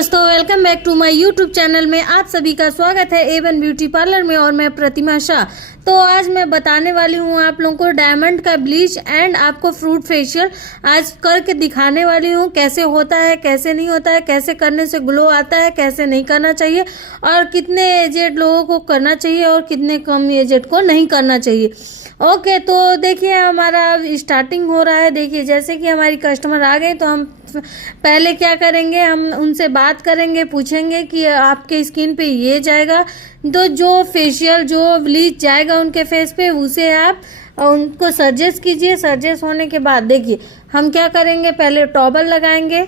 दोस्तों, welcome back to my YouTube channel में आप सभी का स्वागत है एवन ब्यूटी पार्लर में। और मैं प्रतिमा शाह। तो आज मैं बताने वाली हूँ आप लोगों को डायमंड का ब्लीच एंड आपको फ्रूट फेशियल आज करके दिखाने वाली हूँ। कैसे होता है, कैसे नहीं होता है, कैसे करने से ग्लो आता है, कैसे नहीं करना चाहिए और कितने एजेड लोगों को करना चाहिए और कितने कम एजेड को नहीं करना चाहिए। ओके, तो देखिए हमारा स्टार्टिंग हो रहा है। देखिए जैसे कि हमारी कस्टमर आ गई तो हम पहले क्या करेंगे, हम उनसे बात करेंगे, पूछेंगे कि आपके स्किन पे ये जाएगा, तो जो फेशियल जो ब्लीच जाएगा उनके फेस पे उसे आप उनको सजेस्ट कीजिए। सजेस्ट होने के बाद देखिए हम क्या करेंगे, पहले टॉवल लगाएंगे,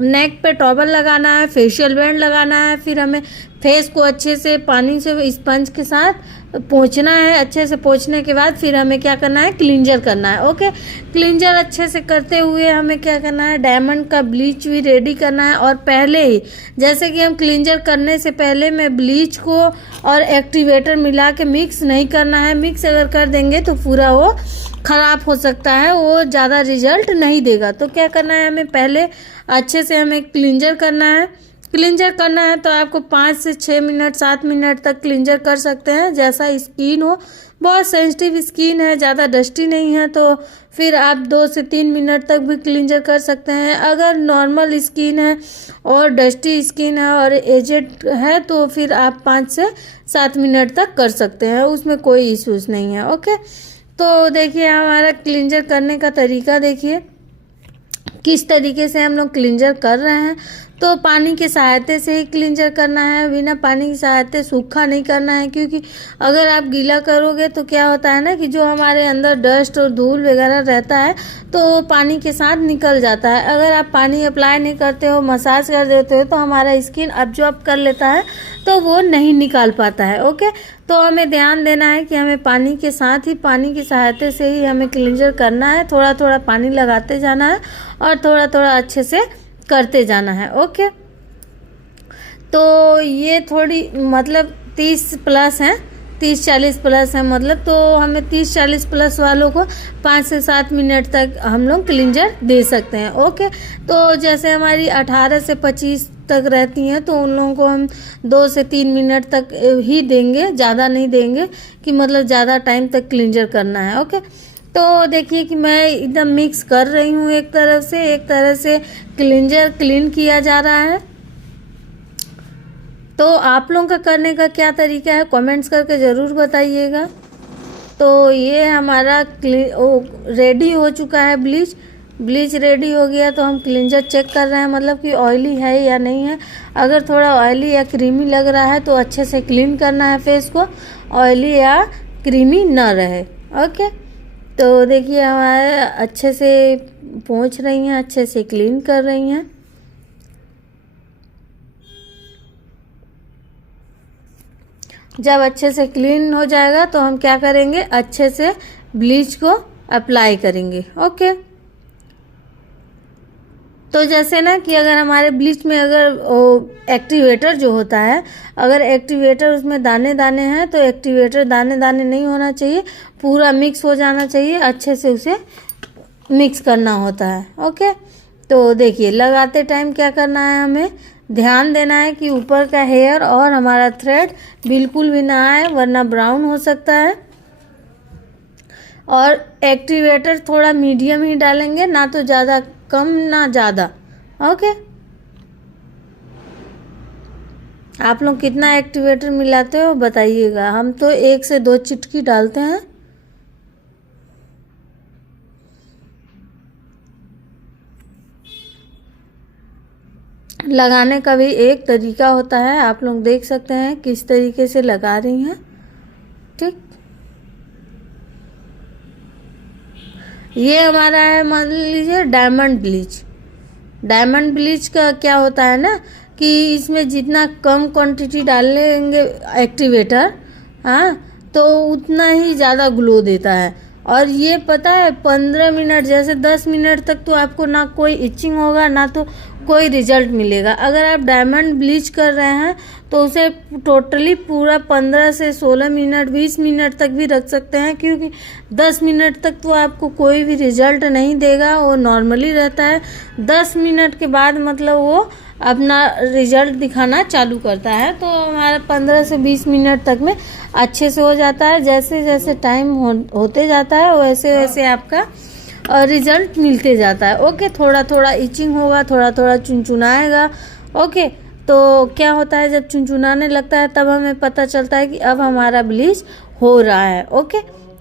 नेक पे टॉवल लगाना है, फेशियल बैंड लगाना है, फिर हमें फेस को अच्छे से पानी से स्पंज के साथ पोंछना है। अच्छे से पोंछने के बाद फिर हमें क्या करना है, क्लींजर करना है। ओके, क्लींजर अच्छे से करते हुए हमें क्या करना है, डायमंड का ब्लीच भी रेडी करना है। और पहले ही जैसे कि हम क्लींजर करने से पहले में ब्लीच को और एक्टिवेटर मिला के मिक्स नहीं करना है। मिक्स अगर कर देंगे तो पूरा वो ख़राब हो सकता है, वो ज़्यादा रिजल्ट नहीं देगा। तो क्या करना है, हमें पहले अच्छे से हमें क्लींजर करना है। क्लींजर करना है तो आपको 5 से 6 मिनट 7 मिनट तक क्लींजर कर सकते हैं, जैसा स्किन हो। बहुत सेंसिटिव स्किन है, ज़्यादा डस्टी नहीं है तो फिर आप 2 से 3 मिनट तक भी क्लींजर कर सकते हैं। अगर नॉर्मल स्किन है और डस्टी स्किन है और एजेड है तो फिर आप 5 से 7 मिनट तक कर सकते हैं, उसमें कोई इश्यूज़ नहीं है। ओके, तो देखिए हमारा क्लींजर करने का तरीका देखिए किस तरीके से हम लोग क्लींजर कर रहे हैं। तो पानी के सहायता से ही क्लींजर करना है, बिना पानी की सहायता सूखा नहीं करना है, क्योंकि अगर आप गीला करोगे तो क्या होता है ना कि जो हमारे अंदर डस्ट और धूल वगैरह रहता है तो वो पानी के साथ निकल जाता है। अगर आप पानी अप्लाई नहीं करते हो, मसाज कर देते हो तो हमारा स्किन अब्जॉर्ब कर लेता है तो वो नहीं निकाल पाता है। ओके, तो हमें ध्यान देना है कि हमें पानी के साथ ही, पानी की सहायता से ही हमें क्लींजर करना है। थोड़ा थोड़ा पानी लगाते जाना है और थोड़ा थोड़ा अच्छे से करते जाना है। ओके, तो ये थोड़ी मतलब 30 प्लस है, 30-40 प्लस है मतलब, तो हमें 30-40 प्लस वालों को 5 से 7 मिनट तक हम लोग क्लींजर दे सकते हैं। ओके, तो जैसे हमारी 18 से 25 तक रहती हैं तो उन लोगों को हम 2 से 3 मिनट तक ही देंगे, ज़्यादा नहीं देंगे कि मतलब ज़्यादा टाइम तक क्लींजर करना है। ओके, तो देखिए कि मैं एकदम मिक्स कर रही हूँ, एक तरह से क्लींजर क्लीन किया जा रहा है। तो आप लोगों का करने का क्या तरीका है कमेंट्स करके ज़रूर बताइएगा। तो ये हमारा रेडी हो चुका है, ब्लीच रेडी हो गया। तो हम क्लींजर चेक कर रहे हैं मतलब कि ऑयली है या नहीं है। अगर थोड़ा ऑयली या क्रीमी लग रहा है तो अच्छे से क्लीन करना है फेस को, ऑयली या क्रीमी ना रहे। ओके, तो देखिए हमारे अच्छे से पोंछ रही हैं, अच्छे से क्लीन कर रही हैं। जब अच्छे से क्लीन हो जाएगा तो हम क्या करेंगे, अच्छे से ब्लीच को अप्लाई करेंगे। ओके, तो जैसे ना कि अगर हमारे ब्लीच में अगर एक्टिवेटर जो होता है, अगर एक्टिवेटर उसमें दाने दाने हैं तो एक्टिवेटर दाने दाने नहीं होना चाहिए, पूरा मिक्स हो जाना चाहिए। अच्छे से उसे मिक्स करना होता है। ओके, तो देखिए लगाते टाइम क्या करना है, हमें ध्यान देना है कि ऊपर का हेयर और हमारा थ्रेड बिल्कुल भी ना आए, वरना ब्राउन हो सकता है। और एक्टिवेटर थोड़ा मीडियम ही डालेंगे, ना तो ज़्यादा कम ना ज़्यादा। ओके, आप लोग कितना एक्टिवेटर मिलाते हो बताइएगा। हम तो 1 से 2 चिटकी डालते हैं। लगाने का भी एक तरीका होता है, आप लोग देख सकते हैं किस तरीके से लगा रही हैं। ठीक, ये हमारा है मान लीजिए डायमंड ब्लीच। डायमंड ब्लीच का क्या होता है ना कि इसमें जितना कम क्वांटिटी डालेंगे एक्टिवेटर, हाँ, तो उतना ही ज़्यादा ग्लो देता है। और ये पता है 15 मिनट जैसे 10 मिनट तक तो आपको ना कोई इचिंग होगा ना तो कोई रिजल्ट मिलेगा। अगर आप डायमंड ब्लीच कर रहे हैं तो उसे टोटली पूरा 15 से 16 मिनट 20 मिनट तक भी रख सकते हैं, क्योंकि 10 मिनट तक तो आपको कोई भी रिजल्ट नहीं देगा, वो नॉर्मली रहता है। 10 मिनट के बाद मतलब वो अपना रिजल्ट दिखाना चालू करता है। तो हमारा 15 से 20 मिनट तक में अच्छे से हो जाता है। जैसे जैसे टाइम होते जाता है वैसे वैसे आपका रिजल्ट मिलते जाता है। ओके, थोड़ा थोड़ा इचिंग होगा, थोड़ा थोड़ा चुनचुनाएगा। ओके, तो क्या होता है जब चुनचुनाने लगता है तब हमें पता चलता है कि अब हमारा ब्लीच हो रहा है। ओके,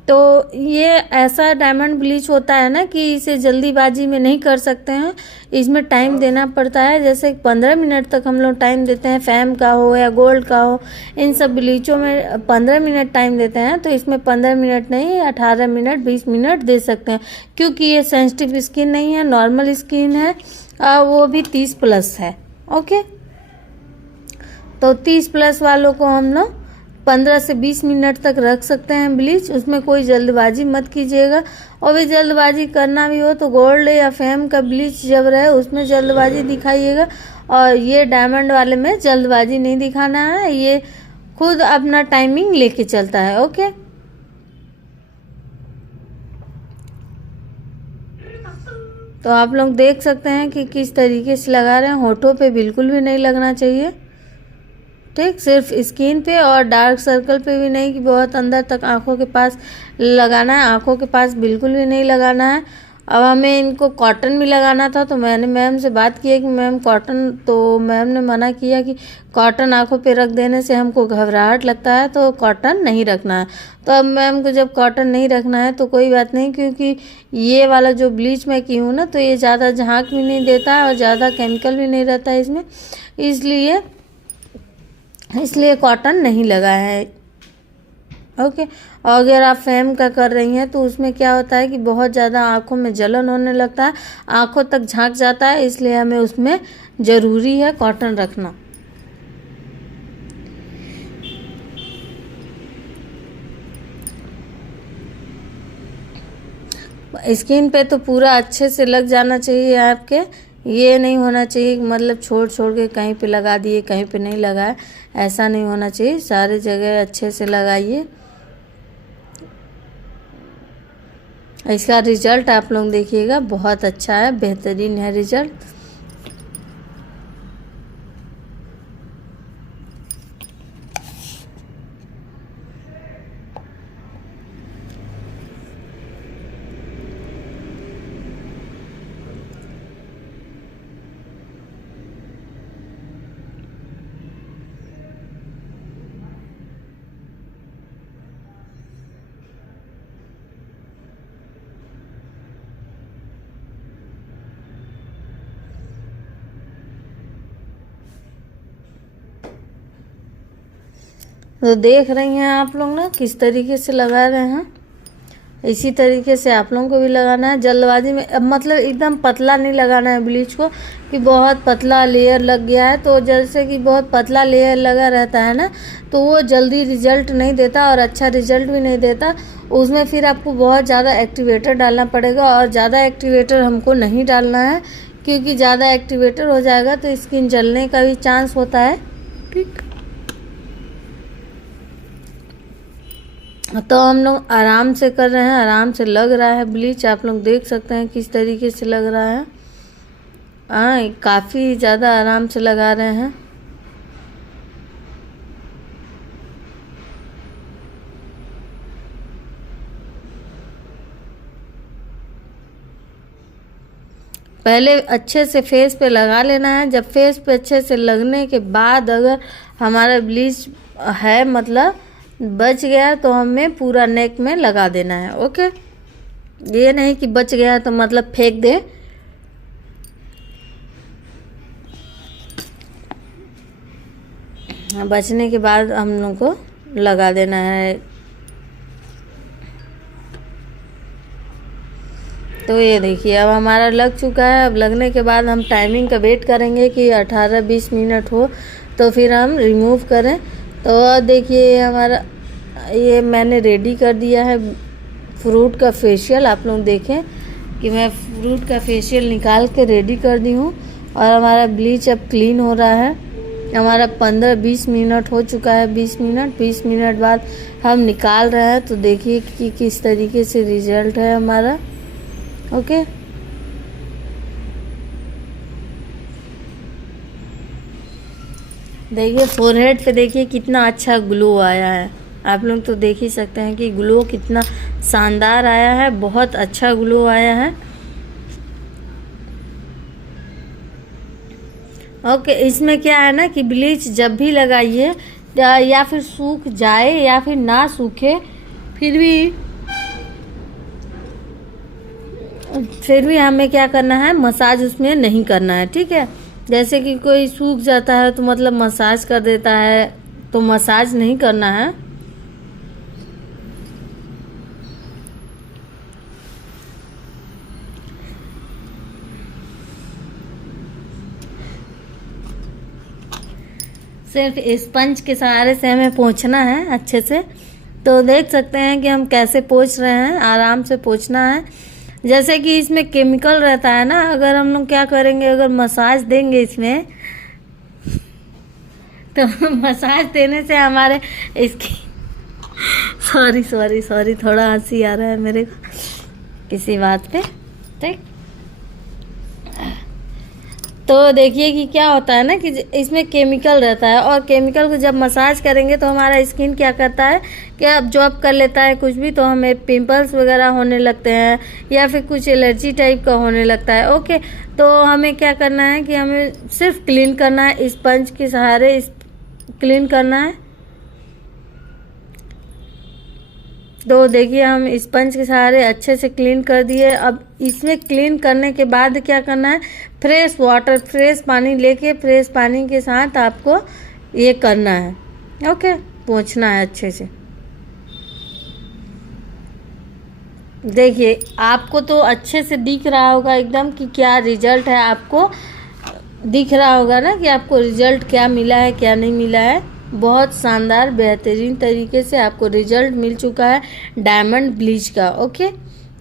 तो ये ऐसा डायमंड ब्लीच होता है ना कि इसे जल्दीबाजी में नहीं कर सकते हैं, इसमें टाइम देना पड़ता है। जैसे 15 मिनट तक हम लोग टाइम देते हैं, फैम का हो या गोल्ड का हो, इन सब ब्लीचों में 15 मिनट टाइम देते हैं। तो इसमें 15 मिनट नहीं, 18 मिनट 20 मिनट दे सकते हैं, क्योंकि ये सेंसिटिव स्किन नहीं है, नॉर्मल स्किन है, वो भी 30+ है। ओके, तो 30+ वालों को हम लोग 15 से 20 मिनट तक रख सकते हैं ब्लीच। उसमें कोई जल्दबाजी मत कीजिएगा, और भी जल्दबाजी करना भी हो तो गोल्ड या फेम का ब्लीच जब रहे उसमें जल्दबाजी दिखाइएगा, और ये डायमंड वाले में जल्दबाजी नहीं दिखाना है, ये खुद अपना टाइमिंग लेके चलता है। ओके, तो आप लोग देख सकते हैं कि किस तरीके से लगा रहे हैं। होठों पे बिल्कुल भी नहीं लगना चाहिए, ठीक, सिर्फ स्किन पे और डार्क सर्कल पे भी नहीं कि बहुत अंदर तक आंखों के पास लगाना है, आंखों के पास बिल्कुल भी नहीं लगाना है। अब हमें इनको कॉटन भी लगाना था, तो मैंने मैम से बात की है कि मैम कॉटन, तो मैम ने मना किया कि कॉटन आंखों पे रख देने से हमको घबराहट लगता है, तो कॉटन नहीं रखना है। तो अब मैम को जब कॉटन नहीं रखना है तो कोई बात नहीं, क्योंकि ये वाला जो ब्लीच मैं की हूँ ना, तो ये ज़्यादा झाग भी नहीं देता है और ज़्यादा केमिकल भी नहीं रहता है इसमें, इसलिए कॉटन नहीं लगा है। ओके, और अगर आप फेम का कर रही हैं तो उसमें क्या होता है कि बहुत ज़्यादा आँखों में जलन होने लगता है, आँखों तक झांक जाता है, इसलिए हमें उसमें ज़रूरी है कॉटन रखना। स्किन पे तो पूरा अच्छे से लग जाना चाहिए आपके, ये नहीं होना चाहिए कि मतलब छोड़ छोड़ के कहीं पे लगा दिए कहीं पे नहीं लगाए, ऐसा नहीं होना चाहिए। सारे जगह अच्छे से लगाइए। इसका रिजल्ट आप लोग देखिएगा, बहुत अच्छा है, बेहतरीन है रिजल्ट। तो देख रही हैं आप लोग ना किस तरीके से लगा रहे हैं, इसी तरीके से आप लोगों को भी लगाना है। जल्दबाजी में मतलब एकदम पतला नहीं लगाना है ब्लीच को कि बहुत पतला लेयर लग गया है, तो जैसे कि बहुत पतला लेयर लगा रहता है ना, तो वो जल्दी रिजल्ट नहीं देता और अच्छा रिजल्ट भी नहीं देता। उसमें फिर आपको बहुत ज़्यादा एक्टिवेटर डालना पड़ेगा, और ज़्यादा एक्टिवेटर हमको नहीं डालना है, क्योंकि ज़्यादा एक्टिवेटर हो जाएगा तो स्किन जलने का भी चांस होता है। ठीक, तो हम लोग आराम से कर रहे हैं, आराम से लग रहा है ब्लीच। आप लोग देख सकते हैं किस तरीके से लग रहा है। काफ़ी ज़्यादा आराम से लगा रहे हैं। पहले अच्छे से फेस पे लगा लेना है। जब फेस पे अच्छे से लगने के बाद अगर हमारा ब्लीच है मतलब बच गया तो हमें पूरा नेक में लगा देना है। ओके, ये नहीं कि बच गया तो मतलब फेंक दे। बचने के बाद हम लोग को लगा देना है। तो ये देखिए अब हमारा लग चुका है। अब लगने के बाद हम टाइमिंग का वेट करेंगे कि 18-20 मिनट हो तो फिर हम रिमूव करें। तो देखिए हमारा ये मैंने रेडी कर दिया है फ्रूट का फेशियल। आप लोग देखें कि मैं फ्रूट का फेशियल निकाल के रेडी कर दी हूँ, और हमारा ब्लीच अब क्लीन हो रहा है। हमारा 15-20 मिनट हो चुका है। 20 मिनट बाद हम निकाल रहे हैं। तो देखिए कि किस तरीके से रिजल्ट है हमारा। ओके, देखिए फोरहेड पे देखिए कितना अच्छा ग्लो आया है। आप लोग तो देख ही सकते हैं कि ग्लो कितना शानदार आया है, बहुत अच्छा ग्लो आया है। ओके, इसमें क्या है ना कि ब्लीच जब भी लगाइए या फिर सूख जाए या फिर ना सूखे, फिर भी हमें क्या करना है, मसाज उसमें नहीं करना है, ठीक है। जैसे कि कोई सूख जाता है तो मतलब मसाज कर देता है, तो मसाज नहीं करना है। सिर्फ स्पंज के सहारे से हमें पोंछना है अच्छे से। तो देख सकते हैं कि हम कैसे पोंछ रहे हैं, आराम से पोंछना है। जैसे कि इसमें केमिकल रहता है ना, अगर हम लोग क्या करेंगे, अगर मसाज देंगे इसमें तो मसाज देने से हमारे इसकी सॉरी थोड़ा हंसी आ रहा है मेरे को किसी बात पे, ठीक। तो देखिए कि क्या होता है ना कि इसमें केमिकल रहता है, और केमिकल को जब मसाज करेंगे तो हमारा स्किन क्या करता है कि अब्जॉर्ब कर लेता है कुछ भी, तो हमें पिंपल्स वगैरह होने लगते हैं या फिर कुछ एलर्जी टाइप का होने लगता है। ओके, तो हमें क्या करना है कि हमें सिर्फ क्लीन करना है, स्पंज के सहारे क्लीन करना है। तो देखिए हम स्पंज के सहारे अच्छे से क्लीन कर दिए। अब इसमें क्लीन करने के बाद क्या करना है, फ्रेश वाटर, फ्रेश पानी लेके फ्रेश पानी के साथ आपको ये करना है। ओके, पोंछना है अच्छे से। देखिए आपको तो अच्छे से दिख रहा होगा एकदम कि क्या रिजल्ट है, आपको दिख रहा होगा ना कि आपको रिजल्ट क्या मिला है क्या नहीं मिला है। बहुत शानदार बेहतरीन तरीके से आपको रिजल्ट मिल चुका है डायमंड ब्लीच का। ओके,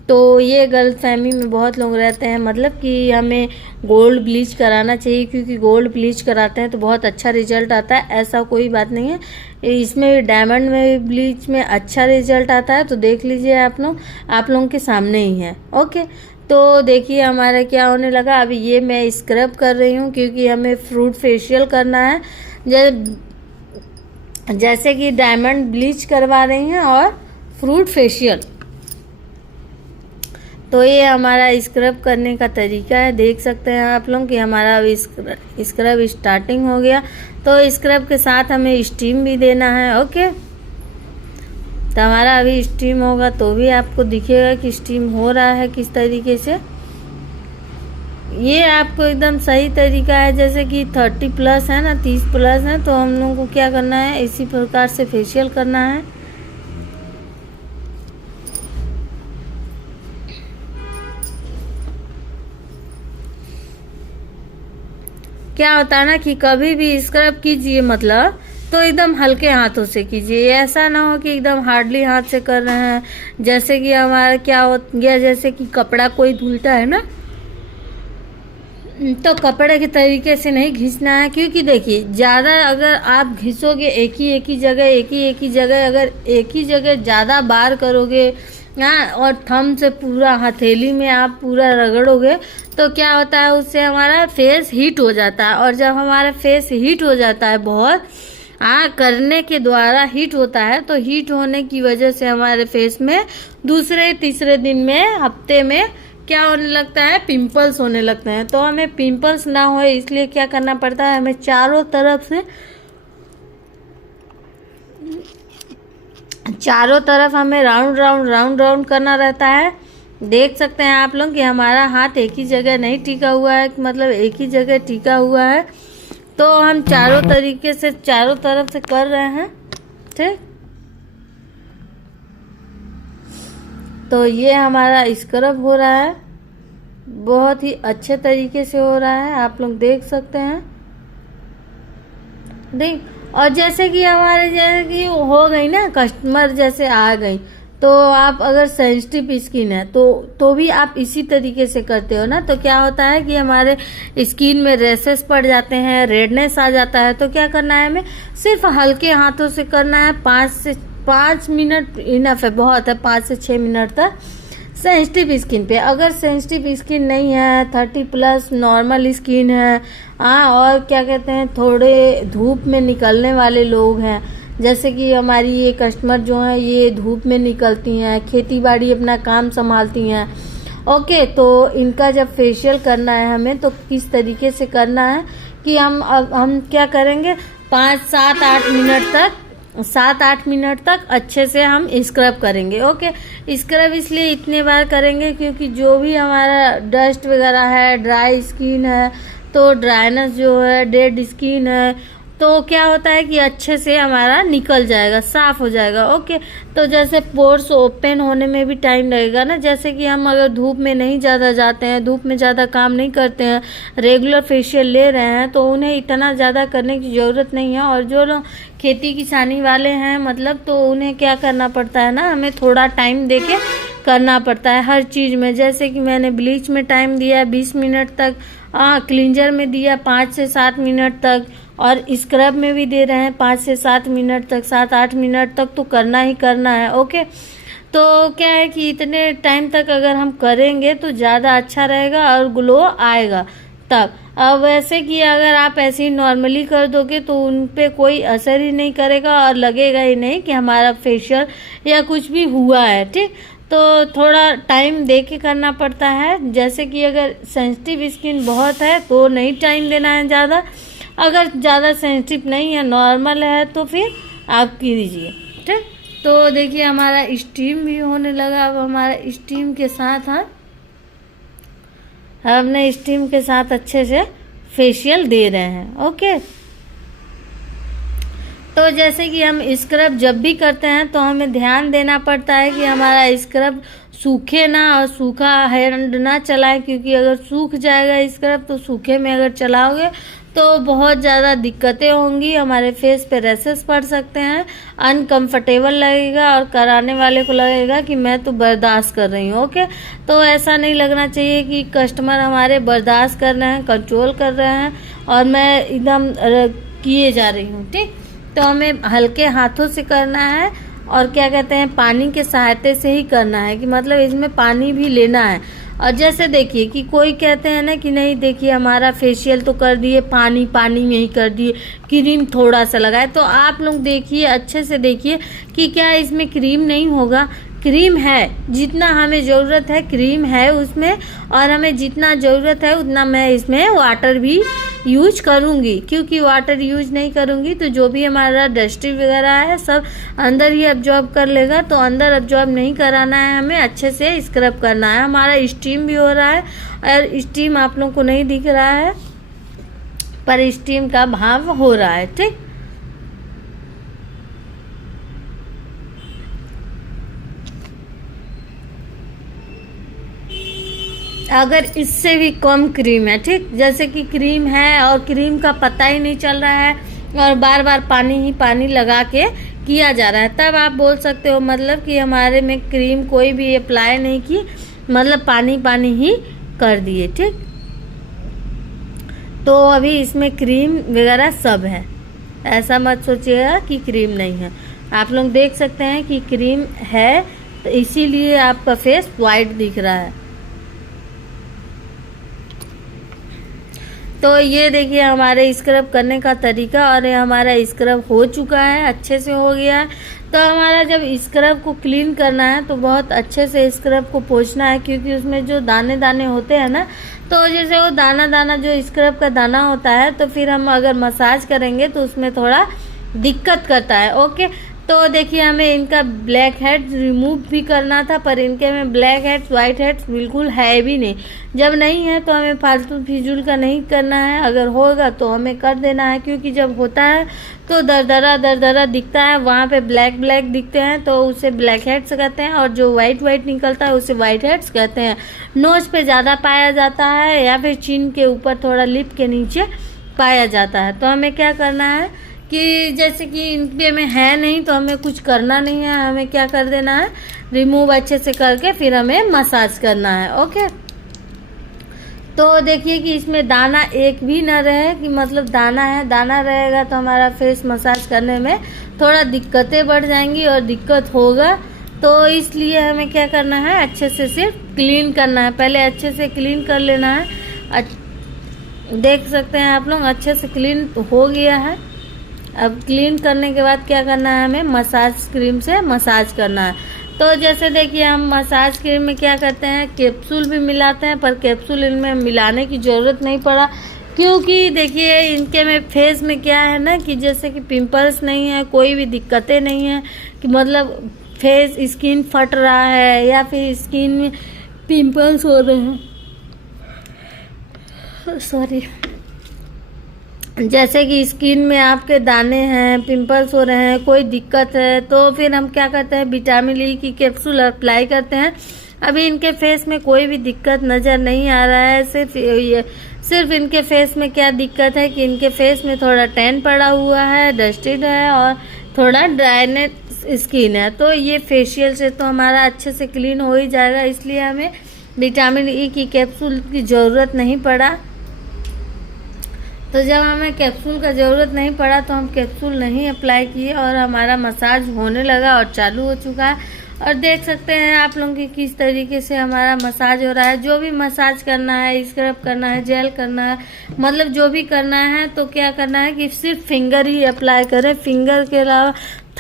तो ये गलतफहमी में बहुत लोग रहते हैं, मतलब कि हमें गोल्ड ब्लीच कराना चाहिए क्योंकि गोल्ड ब्लीच कराते हैं तो बहुत अच्छा रिजल्ट आता है। ऐसा कोई बात नहीं है, इसमें डायमंड में ब्लीच में अच्छा रिजल्ट आता है। तो देख लीजिए आप लोगों के सामने ही है। ओके, तो देखिए हमारा क्या होने लगा। अभी ये मैं स्क्रब कर रही हूँ क्योंकि हमें फ्रूट फेशियल करना है, जैसे कि डायमंड ब्लीच करवा रही हैं और फ्रूट फेशियल। तो ये हमारा स्क्रब करने का तरीका है। देख सकते हैं आप लोग कि हमारा अभी स्क्रब स्टार्टिंग हो गया। तो स्क्रब के साथ हमें स्टीम भी देना है। ओके, तो हमारा अभी स्टीम होगा तो भी आपको दिखेगा कि स्टीम हो रहा है किस तरीके से। ये आपको एकदम सही तरीका है, जैसे कि 30 प्लस है ना, 30 प्लस है, तो हम लोगों को क्या करना है, इसी प्रकार से फेशियल करना है। क्या होता है ना कि कभी भी स्क्रब कीजिए मतलब तो एकदम हल्के हाथों से कीजिए, ऐसा ना हो कि एकदम हार्डली हाथ से कर रहे हैं। जैसे कि हमारा क्या हो गया, जैसे कि कपड़ा कोई धुलता है ना, तो कपड़े के तरीके से नहीं घिसना है। क्योंकि देखिए ज़्यादा अगर आप घिसोगे एक ही जगह अगर एक ही जगह ज़्यादा बार करोगे और थंब से पूरा हथेली में आप पूरा रगड़ोगे तो क्या होता है, उससे हमारा फेस हीट हो जाता है। और जब हमारा फेस हीट हो जाता है बहुत करने के द्वारा हीट होता है, तो हीट होने की वजह से हमारे फेस में दूसरे तीसरे दिन में हफ्ते में क्या होने लगता है, पिंपल्स होने लगते हैं। तो हमें पिंपल्स ना हो इसलिए क्या करना पड़ता है, हमें चारों तरफ हमें राउंड करना रहता है। देख सकते हैं आप लोग कि हमारा हाथ एक ही जगह नहीं टिका हुआ है, मतलब एक ही जगह टिका हुआ है। तो हम चारों तरफ से कर रहे हैं, ठीक। तो ये हमारा स्क्रब हो रहा है, बहुत ही अच्छे तरीके से हो रहा है, आप लोग देख सकते हैं। देख, और जैसे कि हो गई ना, कस्टमर जैसे आ गई, तो आप अगर सेंसिटिव स्किन है तो भी आप इसी तरीके से करते हो ना, तो क्या होता है कि हमारे स्किन में रैशेस पड़ जाते हैं, रेडनेस आ जाता है। तो क्या करना है, हमें सिर्फ हल्के हाथों से करना है। 5 मिनट इनफ है, बहुत है, 5 से 6 मिनट तक सेंसिटिव स्किन पे। अगर सेंसिटिव स्किन नहीं है, 30+ नॉर्मल स्किन है, और क्या कहते हैं थोड़े धूप में निकलने वाले लोग हैं, जैसे कि हमारी ये कस्टमर जो हैं ये धूप में निकलती हैं, खेती बाड़ी अपना काम संभालती हैं, ओके, तो इनका जब फेशियल करना है हमें तो किस तरीके से करना है कि हम क्या करेंगे, 7-8 मिनट तक अच्छे से हम स्क्रब करेंगे। ओके, स्क्रब इसलिए इतने बार करेंगे क्योंकि जो भी हमारा डस्ट वगैरह है, ड्राई स्किन है, तो ड्राइनेस जो है, डेड स्किन है, तो क्या होता है कि अच्छे से हमारा निकल जाएगा, साफ हो जाएगा। ओके, तो जैसे पोर्स ओपन होने में भी टाइम लगेगा ना, जैसे कि हम अगर धूप में नहीं ज़्यादा जाते हैं, धूप में ज़्यादा काम नहीं करते हैं, रेगुलर फेशियल ले रहे हैं, तो उन्हें इतना ज़्यादा करने की ज़रूरत नहीं है। और जो लोग खेती किसानी वाले हैं मतलब, तो उन्हें क्या करना पड़ता है ना, हमें थोड़ा टाइम देके करना पड़ता है हर चीज़ में। जैसे कि मैंने ब्लीच में टाइम दिया 20 मिनट तक, क्लींजर में दिया 5 से 7 मिनट तक, और स्क्रब में भी दे रहे हैं 5 से 7 मिनट तक, 7-8 मिनट तक तो करना ही करना है। ओके, तो क्या है कि इतने टाइम तक अगर हम करेंगे तो ज़्यादा अच्छा रहेगा और ग्लो आएगा तब। अब वैसे कि अगर आप ऐसे ही नॉर्मली कर दोगे तो उन पे कोई असर ही नहीं करेगा और लगेगा ही नहीं कि हमारा फेशियल या कुछ भी हुआ है। ठीक, तो थोड़ा टाइम दे के करना पड़ता है। जैसे कि अगर सेंसिटिव स्किन बहुत है तो नहीं टाइम देना है ज़्यादा, अगर ज़्यादा सेंसिटिव नहीं है, नॉर्मल है, तो फिर आप कीजिए। ठीक, तो देखिए हमारा स्टीम भी होने लगा। अब हमारा स्टीम के साथ हमने स्टीम के साथ अच्छे से फेशियल दे रहे हैं। ओके, तो जैसे कि हम स्क्रब जब भी करते हैं तो हमें ध्यान देना पड़ता है कि हमारा स्क्रब सूखे ना और सूखा हैंड ना चलाएं, क्योंकि अगर सूख जाएगा स्क्रब तो सूखे में अगर चलाओगे तो बहुत ज़्यादा दिक्कतें होंगी, हमारे फेस पे रैशेस पड़ सकते हैं, अनकंफर्टेबल लगेगा और कराने वाले को लगेगा कि मैं तो बर्दाश्त कर रही हूँ। ओके, तो ऐसा नहीं लगना चाहिए कि कस्टमर हमारे बर्दाश्त कर रहे हैं, कंट्रोल कर रहे हैं और मैं एकदम किए जा रही हूँ। ठीक, तो हमें हल्के हाथों से करना है और क्या कहते हैं पानी के सहायता से ही करना है, कि मतलब इसमें पानी भी लेना है। और जैसे देखिए कि कोई कहते हैं ना कि नहीं देखिए हमारा फेशियल तो कर दिए, पानी पानी में ही कर दिए, क्रीम थोड़ा सा लगाए, तो आप लोग देखिए अच्छे से देखिए कि क्या इसमें क्रीम नहीं होगा। क्रीम है, जितना हमें ज़रूरत है क्रीम है उसमें, और हमें जितना ज़रूरत है उतना मैं इसमें वाटर भी यूज करूँगी, क्योंकि वाटर यूज नहीं करूँगी तो जो भी हमारा डस्टी वगैरह है सब अंदर ही अब्जॉर्ब कर लेगा। तो अंदर अब्जॉर्ब नहीं कराना है, हमें अच्छे से स्क्रब करना है। हमारा स्टीम भी हो रहा है, और स्टीम आप लोग को नहीं दिख रहा है पर स्टीम का भाव हो रहा है। ठीक, अगर इससे भी कम क्रीम है, ठीक, जैसे कि क्रीम है और क्रीम का पता ही नहीं चल रहा है और बार बार पानी ही पानी लगा के किया जा रहा है, तब आप बोल सकते हो मतलब कि हमारे में क्रीम कोई भी अप्लाई नहीं की, मतलब पानी पानी ही कर दिए। ठीक, तो अभी इसमें क्रीम वगैरह सब है, ऐसा मत सोचिएगा कि क्रीम नहीं है। आप लोग देख सकते हैं कि क्रीम है, तो इसीलिए आपका फेस वाइट दिख रहा है। तो ये देखिए हमारे स्क्रब करने का तरीका, और ये हमारा स्क्रब हो चुका है, अच्छे से हो गया है। तो हमारा जब स्क्रब को क्लीन करना है तो बहुत अच्छे से स्क्रब को पोंछना है, क्योंकि उसमें जो दाने दाने होते हैं ना, तो जैसे वो दाना दाना जो स्क्रब का दाना होता है, तो फिर हम अगर मसाज करेंगे तो उसमें थोड़ा दिक्कत करता है। ओके, तो देखिए हमें इनका ब्लैक हेड रिमूव भी करना था, पर इनके में ब्लैक हेड्स वाइट हेड्स बिल्कुल है भी नहीं। जब नहीं है तो हमें फालतू फिजूल का नहीं करना है, अगर होगा तो हमें कर देना है, क्योंकि जब होता है तो दरदरा दिखता है, वहाँ पे ब्लैक ब्लैक दिखते हैं तो उसे ब्लैक हेड्स कहते हैं, और जो वाइट वाइट निकलता है उसे वाइट हेड्स कहते हैं। नोज पे ज़्यादा पाया जाता है या फिर चिन के ऊपर थोड़ा लिप के नीचे पाया जाता है। तो हमें क्या करना है कि जैसे कि इनके में है नहीं तो हमें कुछ करना नहीं है, हमें क्या कर देना है, रिमूव अच्छे से करके फिर हमें मसाज करना है। ओके, तो देखिए कि इसमें दाना एक भी ना रहे, कि मतलब दाना है, दाना रहेगा तो हमारा फेस मसाज करने में थोड़ा दिक्कतें बढ़ जाएंगी और दिक्कत होगा। तो इसलिए हमें क्या करना है, अच्छे से सिर्फ क्लीन करना है। पहले अच्छे से क्लीन कर लेना है। देख सकते हैं आप लोग, अच्छे से क्लीन हो गया है। अब क्लीन करने के बाद क्या करना है, हमें मसाज क्रीम से मसाज करना है। तो जैसे देखिए, हम मसाज क्रीम में क्या करते हैं, कैप्सूल भी मिलाते हैं, पर कैप्सूल इनमें मिलाने की ज़रूरत नहीं पड़ा, क्योंकि देखिए इनके में फेस में क्या है ना कि जैसे कि पिंपल्स नहीं है, कोई भी दिक्कतें नहीं है कि मतलब फेस स्किन फट रहा है या फिर स्किन में पिंपल्स हो रहे हैं, सॉरी, जैसे कि स्किन में आपके दाने हैं, पिंपल्स हो रहे हैं, कोई दिक्कत है, तो फिर हम क्या करते हैं, विटामिन ई की कैप्सूल अप्लाई करते हैं। अभी इनके फेस में कोई भी दिक्कत नज़र नहीं आ रहा है। सिर्फ इनके फेस में क्या दिक्कत है कि इनके फेस में थोड़ा टैन पड़ा हुआ है, डस्टेड है और थोड़ा ड्राइनेस स्किन है। तो ये फेशियल से तो हमारा अच्छे से क्लीन हो ही जाएगा, इसलिए हमें विटामिन ई की कैप्सूल की ज़रूरत नहीं पड़ा। तो जब हमें कैप्सूल का ज़रूरत नहीं पड़ा तो हम कैप्सूल नहीं अप्लाई किए और हमारा मसाज होने लगा और चालू हो चुका है। और देख सकते हैं आप लोगों की किस तरीके से हमारा मसाज हो रहा है। जो भी मसाज करना है, स्क्रब करना है, जेल करना है, मतलब जो भी करना है तो क्या करना है कि सिर्फ फिंगर ही अप्लाई करें। फिंगर के अलावा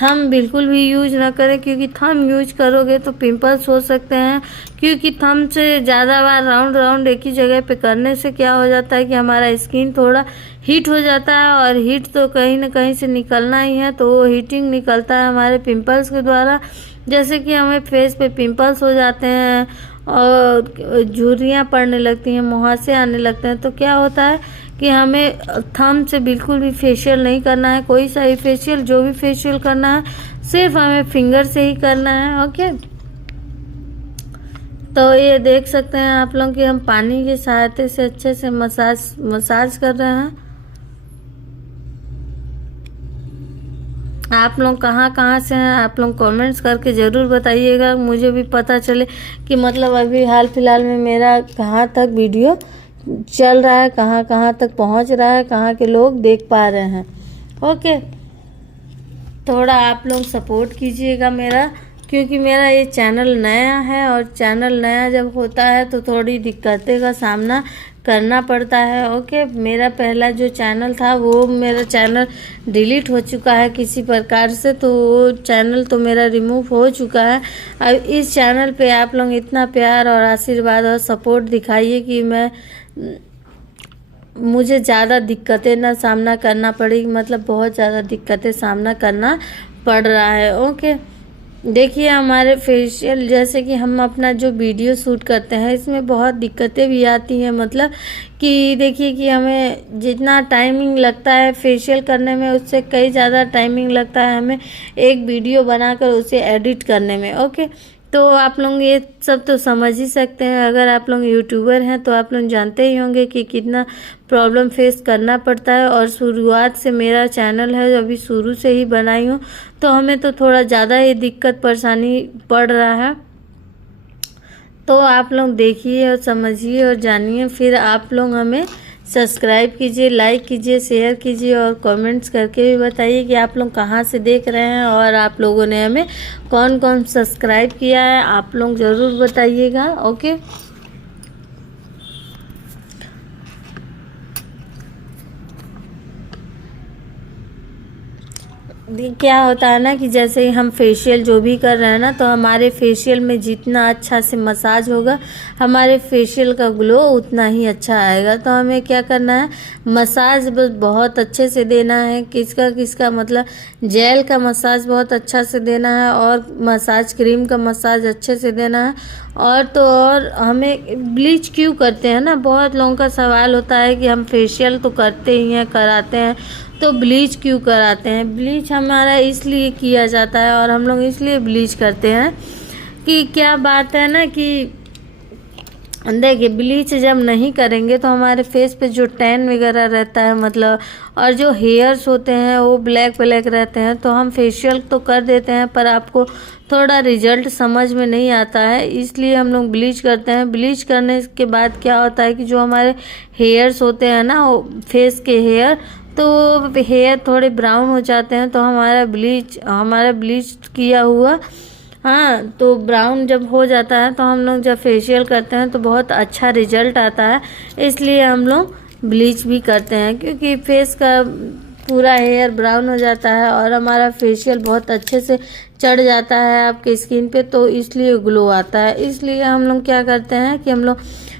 थंब बिल्कुल भी यूज ना करें, क्योंकि थंब यूज करोगे तो पिंपल्स हो सकते हैं। क्योंकि थंब से ज़्यादा बार राउंड एक ही जगह पे करने से क्या हो जाता है कि हमारा स्किन थोड़ा हीट हो जाता है, और हीट तो कहीं ना कहीं से निकलना ही है, तो वो हीटिंग निकलता है हमारे पिंपल्स के द्वारा। जैसे कि हमें फेस पे पिंपल्स हो जाते हैं और झुर्रियाँ पड़ने लगती हैं, मुहासे आने लगते हैं, तो क्या होता है कि हमें थंब से बिल्कुल भी फेशियल नहीं करना है। कोई सा भी फेशियल, जो भी फेशियल करना है सिर्फ हमें फिंगर से ही करना है। ओके, तो ये देख सकते हैं आप लोग कि हम पानी की सहायता से अच्छे से मसाज कर रहे हैं। आप लोग कहाँ से हैं, आप लोग कमेंट्स करके ज़रूर बताइएगा, मुझे भी पता चले कि मतलब अभी हाल फिलहाल में मेरा कहाँ तक वीडियो चल रहा है, कहाँ तक पहुँच रहा है, कहाँ के लोग देख पा रहे हैं। ओके, थोड़ा आप लोग सपोर्ट कीजिएगा मेरा, क्योंकि मेरा ये चैनल नया है और चैनल नया जब होता है तो थोड़ी दिक्कतें का सामना करना पड़ता है। ओके, मेरा पहला जो चैनल था वो मेरा चैनल डिलीट हो चुका है किसी प्रकार से, तो वो चैनल तो मेरा रिमूव हो चुका है। अब इस चैनल पे आप लोग इतना प्यार और आशीर्वाद और सपोर्ट दिखाइए कि मुझे ज़्यादा दिक्कतें ना सामना करना पड़े, मतलब बहुत ज़्यादा दिक्कतें सामना करना पड़ रहा है। ओके, देखिए हमारे फेशियल, जैसे कि हम अपना जो वीडियो शूट करते हैं इसमें बहुत दिक्कतें भी आती हैं, मतलब कि देखिए कि हमें जितना टाइमिंग लगता है फेशियल करने में उससे कई ज़्यादा टाइमिंग लगता है हमें एक वीडियो बनाकर उसे एडिट करने में। ओके, तो आप लोग ये सब तो समझ ही सकते हैं। अगर आप लोग यूट्यूबर हैं तो आप लोग जानते ही होंगे कि कितना प्रॉब्लम फेस करना पड़ता है। और शुरुआत से मेरा चैनल है, अभी शुरू से ही बनाई हूँ, तो हमें तो थोड़ा ज़्यादा ही दिक्कत परेशानी पड़ रहा है। तो आप लोग देखिए और समझिए और जानिए, फिर आप लोग हमें सब्सक्राइब कीजिए, लाइक कीजिए, शेयर कीजिए और कमेंट्स करके भी बताइए कि आप लोग कहाँ से देख रहे हैं और आप लोगों ने हमें कौन कौन सब्सक्राइब किया है, आप लोग ज़रूर बताइएगा। ओके, क्या होता है ना कि जैसे ही हम फेशियल जो भी कर रहे हैं ना, तो हमारे फेशियल में जितना अच्छा से मसाज होगा हमारे फेशियल का ग्लो उतना ही अच्छा आएगा। तो हमें क्या करना है, मसाज बस बहुत अच्छे से देना है। किसका मतलब जेल का मसाज बहुत अच्छा से देना है और मसाज क्रीम का मसाज अच्छे से देना है। और तो और हमें ब्लीच क्यों करते हैं ना, बहुत लोगों का सवाल होता है कि हम फेशियल तो करते ही हैं, कराते हैं, तो ब्लीच क्यों कराते हैं। ब्लीच हमारा इसलिए किया जाता है और हम लोग इसलिए ब्लीच करते हैं कि क्या बात है ना कि देखिए ब्लीच जब नहीं करेंगे तो हमारे फेस पे जो टैन वगैरह रहता है, मतलब और जो हेयर्स होते हैं वो ब्लैक रहते हैं, तो हम फेशियल तो कर देते हैं पर आपको थोड़ा रिजल्ट समझ में नहीं आता है, इसलिए हम लोग ब्लीच करते हैं। ब्लीच करने के बाद क्या होता है कि जो हमारे हेयर्स होते हैं ना, वो फेस के हेयर, तो हेयर थोड़े ब्राउन हो जाते हैं, तो हमारा ब्लीच किया हुआ हाँ, तो ब्राउन जब हो जाता है तो हम लोग जब फेशियल करते हैं तो बहुत अच्छा रिजल्ट आता है, इसलिए हम लोग ब्लीच भी करते हैं, क्योंकि फेस का पूरा हेयर ब्राउन हो जाता है और हमारा फेशियल बहुत अच्छे से चढ़ जाता है आपके स्किन पे, तो इसलिए ग्लो आता है। इसलिए हम लोग क्या करते हैं कि हम लोग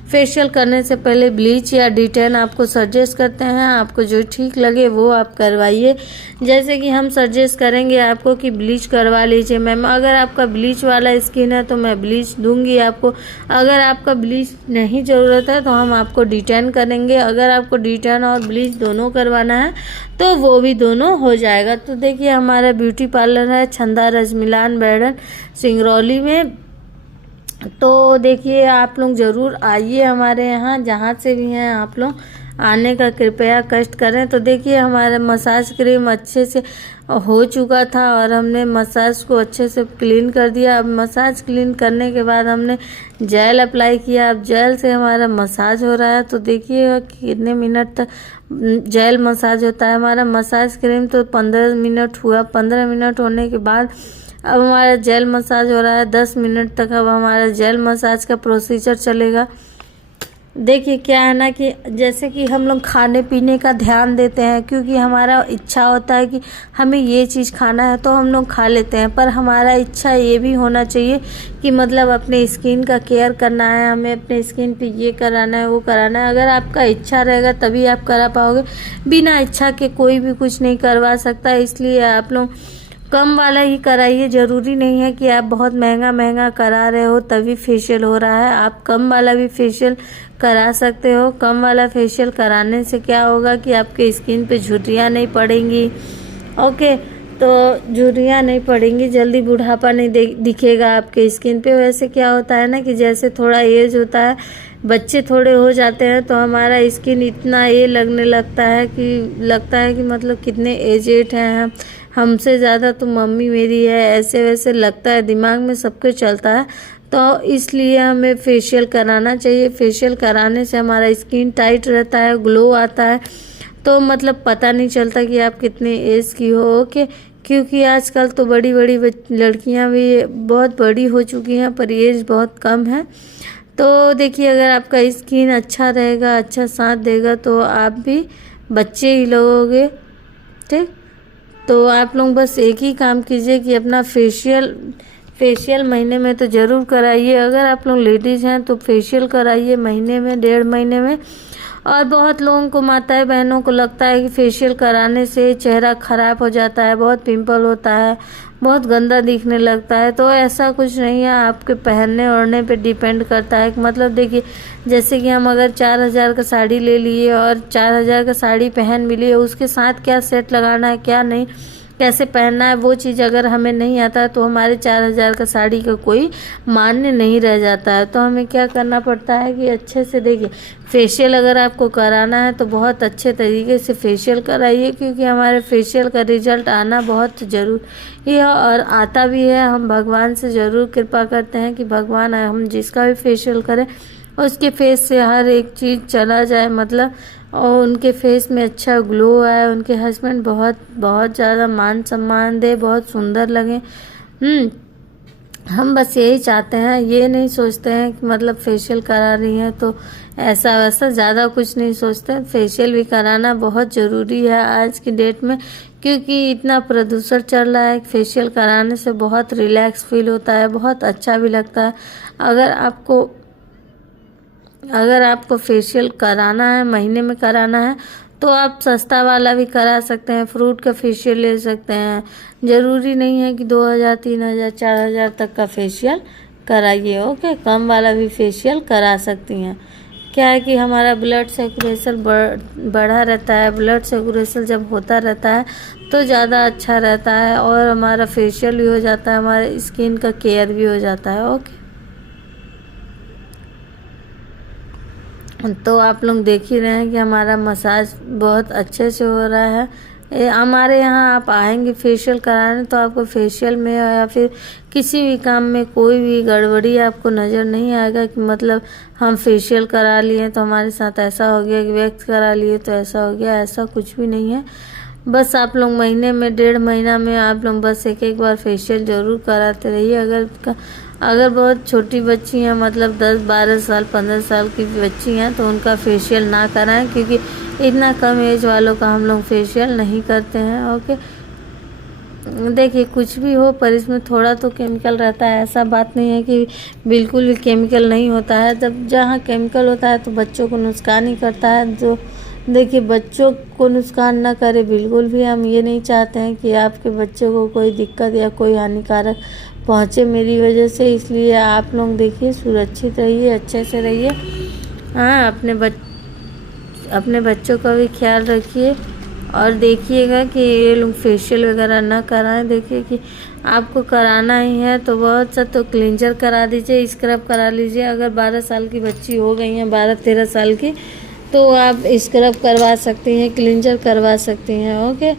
फेशियल करने से पहले ब्लीच या D10 आपको सजेस्ट करते हैं, आपको जो ठीक लगे वो आप करवाइए। जैसे कि हम सजेस्ट करेंगे आपको कि ब्लीच करवा लीजिए मैम, अगर आपका ब्लीच वाला स्किन है तो मैं ब्लीच दूंगी आपको, अगर आपका ब्लीच नहीं ज़रूरत है तो हम आपको D10 करेंगे, अगर आपको D10 और ब्लीच दोनों करवाना है तो वो भी दोनों हो जाएगा। तो देखिए हमारा ब्यूटी पार्लर है छंदा रजमिलान बैडन सिंगरौली में, तो देखिए आप लोग ज़रूर आइए हमारे यहाँ, जहाँ से भी हैं आप लोग आने का कृपया कष्ट करें। तो देखिए हमारा मसाज क्रीम अच्छे से हो चुका था और हमने मसाज को अच्छे से क्लीन कर दिया। अब मसाज क्लीन करने के बाद हमने जेल अप्लाई किया, अब जेल से हमारा मसाज हो रहा है। तो देखिए कितने मिनट तक जेल मसाज होता है। हमारा मसाज क्रीम तो 15 मिनट हुआ, 15 मिनट होने के बाद अब हमारा जेल मसाज हो रहा है 10 मिनट तक। अब हमारा जेल मसाज का प्रोसीजर चलेगा। देखिए क्या है ना कि जैसे कि हम लोग खाने पीने का ध्यान देते हैं, क्योंकि हमारा इच्छा होता है कि हमें ये चीज़ खाना है तो हम लोग खा लेते हैं, पर हमारा इच्छा ये भी होना चाहिए कि मतलब अपने स्किन का केयर करना है, हमें अपने स्किन पे ये कराना है वो कराना है। अगर आपका इच्छा रहेगा तभी आप करा पाओगे, बिना इच्छा के कोई भी कुछ नहीं करवा सकता। इसलिए आप लोग कम वाला ही कराइए, ज़रूरी नहीं है कि आप बहुत महंगा महंगा करा रहे हो तभी फेशियल हो रहा है, आप कम वाला भी फेशियल करा सकते हो। कम वाला फेशियल कराने से क्या होगा कि आपके स्किन पे झुर्रियाँ नहीं पड़ेंगी। ओके, तो झुर्रियाँ नहीं पड़ेंगी, जल्दी बुढ़ापा नहीं दिखेगा आपके स्किन पे। वैसे क्या होता है ना कि जैसे थोड़ा एज होता है, बच्चे थोड़े हो जाते हैं तो हमारा स्किन इतना ये लगने लगता है कि मतलब कितने एजेड हैं हम, हमसे ज़्यादा तो मम्मी मेरी है, ऐसे वैसे लगता है, दिमाग में सब कुछ चलता है। तो इसलिए हमें फेशियल कराना चाहिए। फेशियल कराने से हमारा स्किन टाइट रहता है, ग्लो आता है, तो मतलब पता नहीं चलता कि आप कितने एज की हो। ओके, क्योंकि आजकल तो बड़ी बड़ी लड़कियां भी बहुत बड़ी हो चुकी हैं पर एज बहुत कम है। तो देखिए अगर आपका स्किन अच्छा रहेगा, अच्छा साथ देगा, तो आप भी बच्चे ही लगोगे। ठीक, तो आप लोग बस एक ही काम कीजिए कि अपना फेशियल महीने में तो ज़रूर कराइए। अगर आप लोग लेडीज़ हैं तो फेशियल कराइए महीने में, 1.5 महीने में। और बहुत लोगों को, माताएं बहनों को लगता है कि फेशियल कराने से चेहरा ख़राब हो जाता है, बहुत पिंपल होता है, बहुत गंदा दिखने लगता है। तो ऐसा कुछ नहीं है, आपके पहनने ओढ़ने पे डिपेंड करता है। मतलब देखिए जैसे कि हम अगर 4000 का साड़ी ले लिए और 4000 का साड़ी पहन भी लिए, उसके साथ क्या सेट लगाना है क्या नहीं, कैसे पहनना है, वो चीज़ अगर हमें नहीं आता है तो हमारे 4000 का साड़ी का कोई मान्य नहीं रह जाता है। तो हमें क्या करना पड़ता है कि अच्छे से देखिए, फेशियल अगर आपको कराना है तो बहुत अच्छे तरीके से फेशियल कराइए, क्योंकि हमारे फेशियल का रिजल्ट आना बहुत ज़रूरी है और आता भी है। हम भगवान से ज़रूर कृपा करते हैं कि भगवान हम जिसका भी फेशियल करें उसके फेस से हर एक चीज़ चला जाए, मतलब और उनके फेस में अच्छा ग्लो आए, उनके हस्बैंड बहुत ज़्यादा मान सम्मान दे, बहुत सुंदर लगे। हम बस यही चाहते हैं, ये नहीं सोचते हैं कि मतलब फेशियल करा रही हैं तो ऐसा वैसा, ज़्यादा कुछ नहीं सोचते। फेशियल भी कराना बहुत ज़रूरी है आज की डेट में, क्योंकि इतना प्रदूषण चल रहा है। फेशियल कराने से बहुत रिलैक्स फील होता है, बहुत अच्छा भी लगता है। अगर आपको फेशियल कराना है, महीने में कराना है, तो आप सस्ता वाला भी करा सकते हैं, फ्रूट का फेशियल ले सकते हैं। ज़रूरी नहीं है कि 2000, 3000, 4000 तक का फेशियल कराइए। ओके, कम वाला भी फेशियल करा सकती हैं। क्या है कि हमारा ब्लड सर्कुलेशन बढ़ा रहता है, ब्लड सर्कुलेशन जब होता रहता है तो ज़्यादा अच्छा रहता है और हमारा फेशियल भी हो जाता है, हमारे स्किन का केयर भी हो जाता है। ओके, तो आप लोग देख ही रहे हैं कि हमारा मसाज बहुत अच्छे से हो रहा है। हमारे यहाँ आप आएंगे फेशियल कराने तो आपको फेशियल में या फिर किसी भी काम में कोई भी गड़बड़ी आपको नज़र नहीं आएगा कि मतलब हम फेशियल करा लिए तो हमारे साथ ऐसा हो गया, कि वैक्स करा लिए तो ऐसा हो गया, ऐसा कुछ भी नहीं है। बस आप लोग महीने में 1.5 महीना में आप लोग बस एक बार फेशियल ज़रूर कराते रहिए। अगर बहुत छोटी बच्ची हैं, मतलब 10, 12 साल, 15 साल की बच्ची हैं, तो उनका फेशियल ना कराएं, क्योंकि इतना कम एज वालों का हम लोग फेशियल नहीं करते हैं। ओके, देखिए कुछ भी हो पर इसमें थोड़ा तो केमिकल रहता है, ऐसा बात नहीं है कि बिल्कुल भी केमिकल नहीं होता है। जब जहाँ केमिकल होता है तो बच्चों को नुकसान ही करता है। जो देखिए बच्चों को नुकसान ना करे, बिल्कुल भी हम ये नहीं चाहते हैं कि आपके बच्चों को कोई दिक्कत या कोई हानिकारक पहुँचे मेरी वजह से। इसलिए आप लोग देखिए सुरक्षित रहिए, अच्छे से रहिए। हाँ, अपने बच्चों का भी ख्याल रखिए और देखिएगा कि ये लोग फेशियल वगैरह ना कराएं। देखिए कि आपको कराना ही है तो बहुत सा तो क्लींजर करा दीजिए, स्क्रब करा लीजिए। अगर 12 साल की बच्ची हो गई हैं, 12-13 साल की, तो आप स्क्रब करवा सकती हैं, क्लींजर करवा सकती हैं। ओके,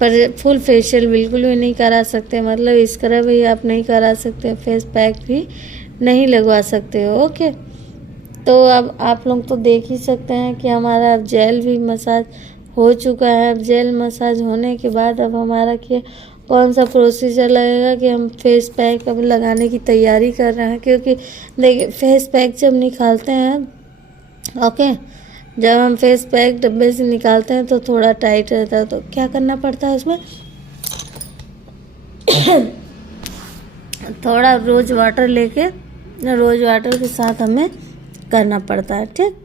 पर फुल फेशियल बिल्कुल भी नहीं करा सकते, मतलब स्क्रब भी आप नहीं करा सकते, फेस पैक भी नहीं लगवा सकते हो। ओके, तो अब आप लोग तो देख ही सकते हैं कि हमारा अब जेल भी मसाज हो चुका है। अब जेल मसाज होने के बाद अब हमारा कौन सा प्रोसीजर लगेगा कि हम फेस पैक अब लगाने की तैयारी कर रहे हैं। क्योंकि देखिए फेस पैक जब निकालते हैं, ओके, जब हम फेस पैक डब्बे से निकालते हैं तो थोड़ा टाइट रहता है, तो क्या करना पड़ता है उसमें थोड़ा रोज़ वाटर के साथ हमें करना पड़ता है। ठीक,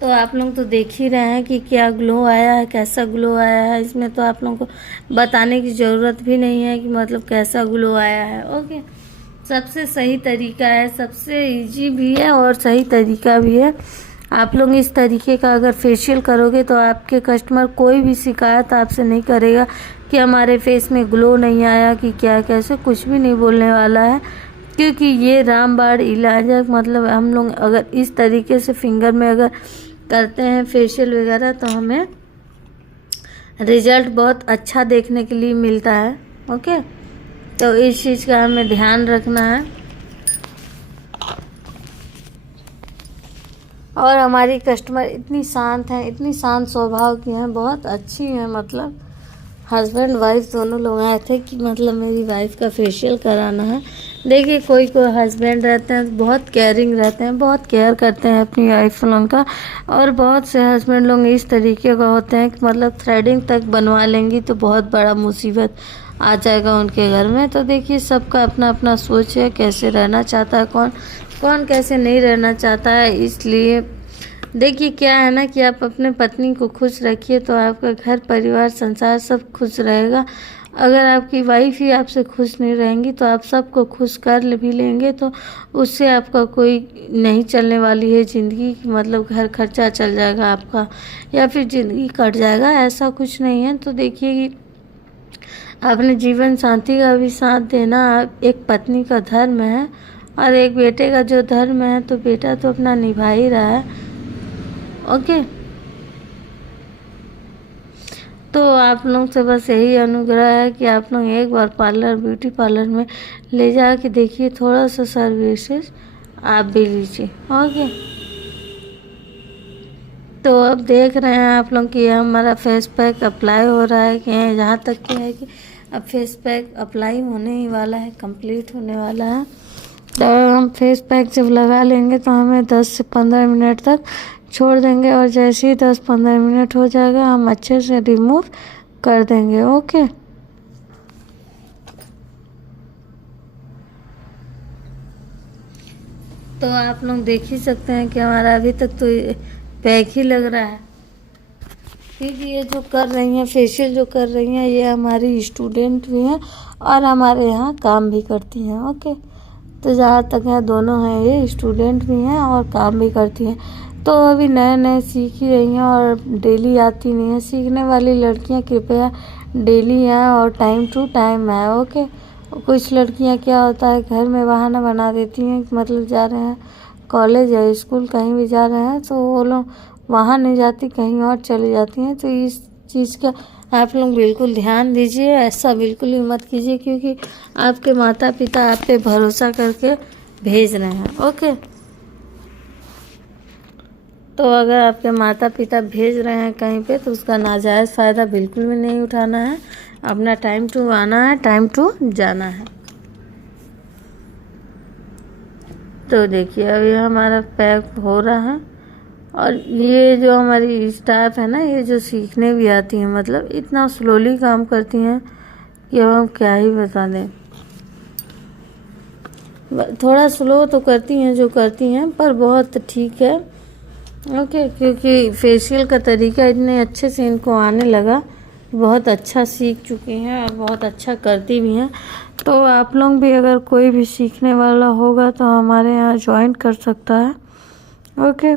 तो आप लोग तो देख ही रहे हैं कि क्या ग्लो आया है, कैसा ग्लो आया है। इसमें तो आप लोगों को बताने की ज़रूरत भी नहीं है कि मतलब कैसा ग्लो आया है। ओके, सबसे सही तरीका है, सबसे इजी भी है और सही तरीका भी है। आप लोग इस तरीके का अगर फेशियल करोगे तो आपके कस्टमर कोई भी शिकायत आपसे नहीं करेगा कि हमारे फेस में ग्लो नहीं आया, कि क्या कैसे, कुछ भी नहीं बोलने वाला है। क्योंकि ये रामबाण इलाज है। मतलब हम लोग अगर इस तरीके से फिंगर में अगर करते हैं फेशियल वगैरह तो हमें रिजल्ट बहुत अच्छा देखने के लिए मिलता है। ओके, तो इस चीज़ का हमें ध्यान रखना है। और हमारी कस्टमर इतनी शांत हैं, इतनी शांत स्वभाव की हैं, बहुत अच्छी हैं। मतलब हस्बैंड वाइफ दोनों लोग आए थे कि मतलब मेरी वाइफ का फेशियल कराना है। देखिए कोई हस्बैंड रहते हैं बहुत केयरिंग रहते हैं, बहुत केयर करते हैं अपनी वाइफ लोगों का। और बहुत से हस्बैंड लोग इस तरीके का होते हैं कि मतलब थ्रेडिंग तक बनवा लेंगी तो बहुत बड़ा मुसीबत आ जाएगा उनके घर में। तो देखिए सबका अपना अपना सोच है, कैसे रहना चाहता है कौन कैसे नहीं रहना चाहता है। इसलिए देखिए क्या है ना कि आप अपने पत्नी को खुश रखिए तो आपका घर परिवार संसार सब खुश रहेगा। अगर आपकी वाइफ ही आपसे खुश नहीं रहेंगी तो आप सबको खुश कर भी लेंगे तो उससे आपका कोई नहीं चलने वाली है ज़िंदगी। मतलब घर खर्चा चल जाएगा आपका या फिर ज़िंदगी कट जाएगा, ऐसा कुछ नहीं है। तो देखिए कि अपने जीवन साथी का भी साथ देना एक पत्नी का धर्म है और एक बेटे का जो धर्म है, तो बेटा तो अपना निभा ही रहा है। ओके, तो आप लोग से बस यही अनुग्रह है कि आप लोग एक बार ब्यूटी पार्लर में ले जा के देखिए, थोड़ा सा सर्विसेज आप भी लीजिए। ओके, तो अब देख रहे हैं आप लोग कि हमारा फेस पैक अप्लाई हो रहा है कि यहाँ तक कि है कि अब फेस पैक अप्लाई होने ही वाला है, कंप्लीट होने वाला है। तो हम फेस पैक जब लगा लेंगे तो हमें 10 से 15 मिनट तक छोड़ देंगे और जैसे ही 10-15 मिनट हो जाएगा हम अच्छे से रिमूव कर देंगे। ओके, तो आप लोग देख ही सकते हैं कि हमारा अभी तक तो पैक ही लग रहा है, क्योंकि ये जो कर रही हैं फेशियल जो कर रही हैं ये हमारी स्टूडेंट भी हैं और हमारे यहाँ काम भी करती हैं। ओके, तो जहाँ तक है दोनों हैं, ये स्टूडेंट भी हैं और काम भी करती हैं। तो अभी नए सीख ही रही हैं और डेली आती नहीं है। सीखने वाली लड़कियां कृपया डेली आएँ और टाइम टू टाइम आए। ओके, कुछ लड़कियां क्या होता है घर में बहाना बना देती हैं कि मतलब जा रहे हैं कॉलेज या स्कूल कहीं भी जा रहे हैं तो वो लोग वहाँ नहीं जाती, कहीं और चली जाती हैं। तो इस चीज़ का आप लोग बिल्कुल ध्यान दीजिए, ऐसा बिल्कुल ही मत कीजिए, क्योंकि आपके माता पिता आप पे भरोसा करके भेज रहे हैं। ओके, तो अगर आपके माता पिता भेज रहे हैं कहीं पे तो उसका नाजायज़ फ़ायदा बिल्कुल भी नहीं उठाना है। अपना टाइम टू आना है, टाइम टू जाना है। तो देखिए अभी हमारा पैक हो रहा है। और ये जो हमारी स्टाफ है ना, ये जो सीखने भी आती हैं, मतलब इतना स्लोली काम करती हैं कि अब हम क्या ही बता दें। थोड़ा स्लो तो करती हैं जो करती हैं, पर बहुत ठीक है। ओके, क्योंकि फेशियल का तरीका इतने अच्छे से इनको आने लगा, बहुत अच्छा सीख चुकी हैं और बहुत अच्छा करती भी हैं। तो आप लोग भी अगर कोई भी सीखने वाला होगा तो हमारे यहाँ ज्वाइन कर सकता है। ओके,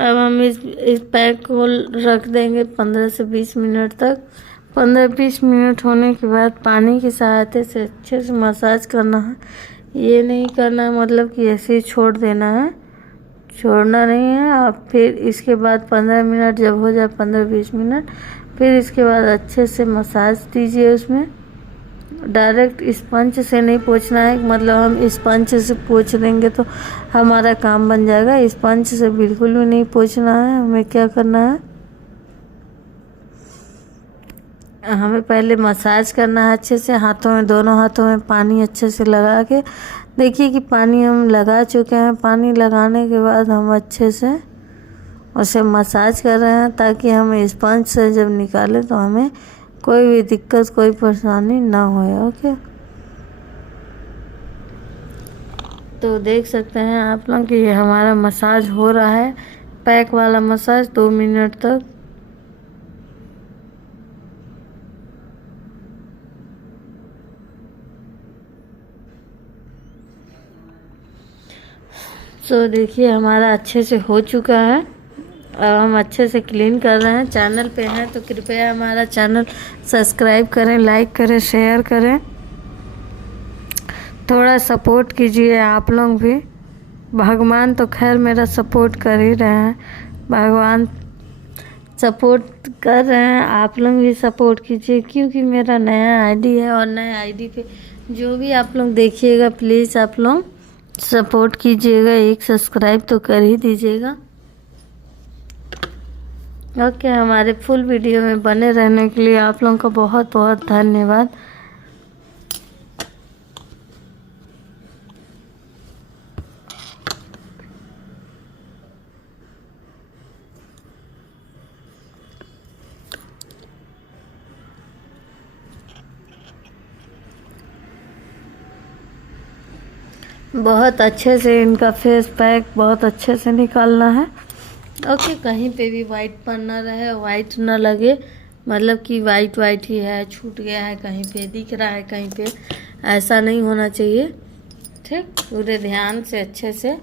अब हम इस पैक को रख देंगे 15 से 20 मिनट तक। 15-20 मिनट होने के बाद पानी की सहायता से अच्छे से मसाज करना है। ये नहीं करना मतलब कि ऐसे ही छोड़ देना है, छोड़ना नहीं है। आप फिर इसके बाद 15 मिनट जब हो जाए, 15-20 मिनट, फिर इसके बाद अच्छे से मसाज दीजिए। उसमें डायरेक्ट स्पंज से नहीं पोंछना है, मतलब हम स्पंज से पोंछ देंगे तो हमारा काम बन जाएगा। स्पंज से बिल्कुल भी नहीं पोंछना है। हमें क्या करना है, हमें पहले मसाज करना है अच्छे से, हाथों में, दोनों हाथों में पानी अच्छे से लगा के। देखिए कि पानी हम लगा चुके हैं। पानी लगाने के बाद हम अच्छे से उसे मसाज कर रहे हैं ताकि हम स्पंज से जब निकालें तो हमें कोई भी दिक्कत, कोई परेशानी ना होए। ओके, तो देख सकते हैं आप लोग कि ये हमारा मसाज हो रहा है, पैक वाला मसाज 2 मिनट तक। तो देखिए हमारा अच्छे से हो चुका है। अब हम अच्छे से क्लीन कर रहे हैं। चैनल पे हैं तो कृपया हमारा चैनल सब्सक्राइब करें, लाइक करें, शेयर करें। थोड़ा सपोर्ट कीजिए आप लोग भी। भगवान तो खैर मेरा सपोर्ट कर ही रहे हैं, भगवान सपोर्ट कर रहे हैं, आप लोग भी सपोर्ट कीजिए। क्योंकि मेरा नया आईडी है और नए आईडी पे जो भी आप लोग देखिएगा प्लीज़ आप लोग सपोर्ट कीजिएगा। एक सब्सक्राइब तो कर ही दीजिएगा। ओके, हमारे फुल वीडियो में बने रहने के लिए आप लोगों का बहुत बहुत धन्यवाद। बहुत अच्छे से इनका फेस पैक बहुत अच्छे से निकालना है। ओके, कहीं पे भी वाइट पन ना रहे, वाइट ना लगे, मतलब कि वाइट वाइट ही है, छूट गया है, कहीं पे दिख रहा है, कहीं पे ऐसा नहीं होना चाहिए। ठीक, पूरे ध्यान से अच्छे से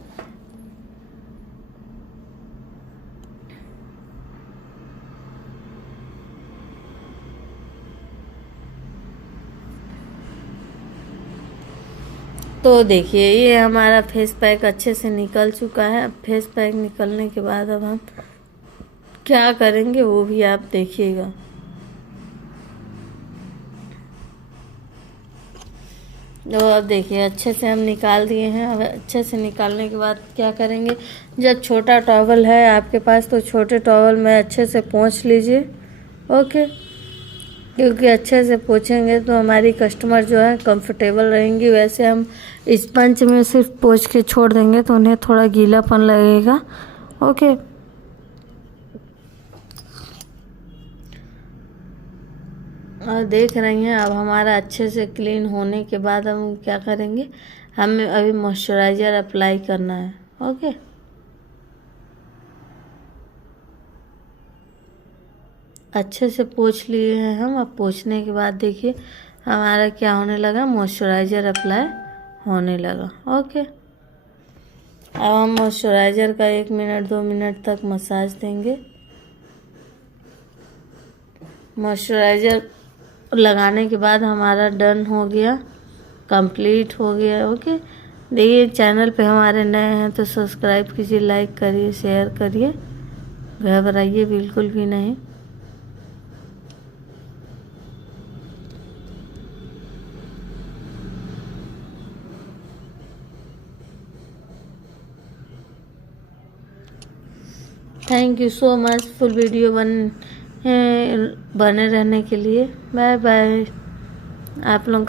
तो देखिए ये हमारा फेस पैक अच्छे से निकल चुका है। फेस पैक निकलने के बाद अब हम क्या करेंगे वो भी आप देखिएगा। तो अब देखिए अच्छे से हम निकाल दिए हैं। अब अच्छे से निकालने के बाद क्या करेंगे, जब छोटा टॉवल है आपके पास तो छोटे टॉवल में अच्छे से पोंछ लीजिए। ओके, क्योंकि अच्छे से पोंछेंगे तो हमारी कस्टमर जो है कंफर्टेबल रहेंगी। वैसे हम स्पंज में सिर्फ पोंछ के छोड़ देंगे तो उन्हें थोड़ा गीलापन लगेगा। ओके, और देख रही हैं अब हमारा अच्छे से क्लीन होने के बाद हम क्या करेंगे, हमें अभी मॉइस्चराइज़र अप्लाई करना है। ओके, अच्छे से पोंछ लिए हैं हम। अब पोंछने के बाद देखिए हमारा क्या होने लगा, मॉइस्चराइज़र अप्लाई होने लगा। ओके, अब हम मॉइस्चराइज़र का 1 मिनट 2 मिनट तक मसाज देंगे। मॉइस्चराइज़र लगाने के बाद हमारा डन हो गया, कंप्लीट हो गया। ओके, देखिए चैनल पे हमारे नए हैं तो सब्सक्राइब कीजिए, लाइक करिए, शेयर करिए, घबराइए बिल्कुल भी नहीं। Thank you so much full video बने रहने के लिए। बाय बाय आप लोग।